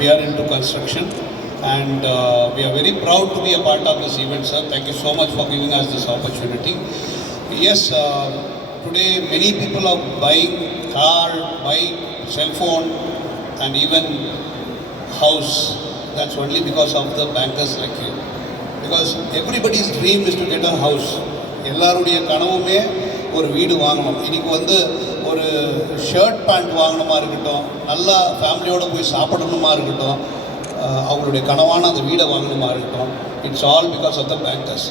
we are into construction, and we are very proud to be a part of this event, sir. Thank you so much for giving us this opportunity. Yes, today many people are buying car, bike, cell phone, and even house. That's only because of the bankers like you. Because everybody's dream is to get a house. எல்லாருடைய கனவுமே ஒரு வீடு வாங்கணும். இன்றைக்கி வந்து ஒரு shirt pant வாங்கணுமா இருக்கட்டும், நல்லா ஃபேமிலியோடு போய் சாப்பிடணுமா இருக்கட்டும், அவங்களுடைய கனவான அந்த வீடை வாங்கணுமா இருக்கட்டும், it's all because of the bankers.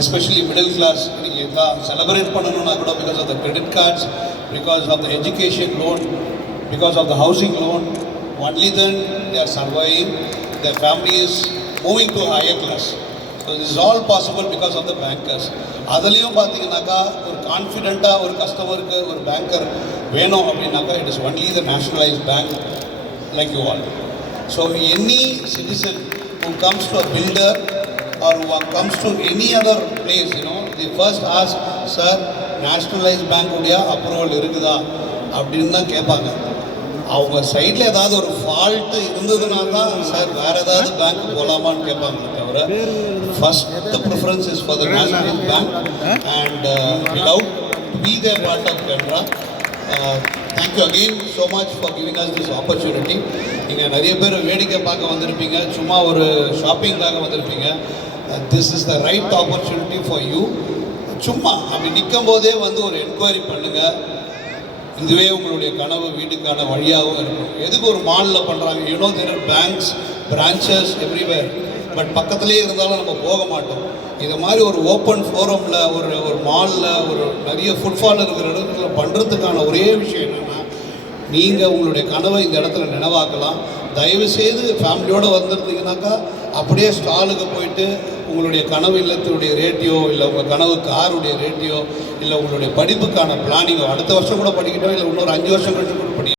Especially middle class இன்றைக்கி எல்லாம் செலிப்ரேட் பண்ணணும்னா கூட because of the credit cards, because of the education loan, because of the housing loan. Only then they are surviving, their family is moving to a higher class. So this is all possible because of the bankers. அதுலேயும் பார்த்தீங்கன்னாக்கா ஒரு கான்ஃபிடெண்ட்டாக ஒரு கஸ்டமருக்கு ஒரு banker வேணும் அப்படின்னாக்கா it is only the nationalised bank like you all. So any citizen who comes to a builder or who comes to any other place, they first ask, sir nationalised பேங்க்குடைய அப்ரூவல் இருக்குதா அப்படின்னு தான் கேட்பாங்க. அவங்க சைடில் ஏதாவது ஒரு ஃபால்ட்டு இருந்ததுனா தான் சார் வேறு ஏதாவது பேங்க் போகலாமான்னு கேட்பாங்களே தவிர first the preference is for the nationalised bank and we love to be their part of camera. Thank you again so much for giving us this opportunity. நீங்கள் நிறைய பேர் வேடிக்கை பார்க்க வந்திருப்பீங்க, சும்மா ஒரு ஷாப்பிங்காக வந்திருப்பீங்க. This is the right opportunity for you. சும்மா அப்படி நிற்கும் போதே வந்து ஒரு என்கொயரி பண்ணுங்கள். இதுவே உங்களுடைய கனவு வீட்டுக்கான வழியாகவும் இருக்கும். எதுக்கு ஒரு மாலில் பண்ணுறாங்க? There are banks, branches everywhere. But பக்கத்துலேயே இருந்தாலும் நம்ம போக மாட்டோம். இது மாதிரி ஒரு ஓப்பன் ஃபோரமில் ஒரு மாலில் ஒரு நிறைய ஃபுட்ஃபால் இருக்கிற இடத்துல பண்ணுறதுக்கான ஒரே விஷயம் என்னென்னா, நீங்கள் உங்களுடைய கனவை இந்த இடத்துல நினைவாக்கலாம். தயவுசெய்து ஃபேமிலியோடு வந்துருந்தீங்கன்னாக்கா அப்படியே ஸ்டாலுக்கு போயிட்டு உங்களுடைய கனவு இல்லத்தினுடைய ரேட்டியோ, இல்லை உங்கள் கனவு காருடைய ரேட்டியோ, இல்லை உங்களுடைய படிப்புக்கான பிளானிங்கோ, அடுத்த வருஷம் கூட படிக்கட்டும், இல்லை இன்னொரு 5 வருஷம் கழிச்சு கூட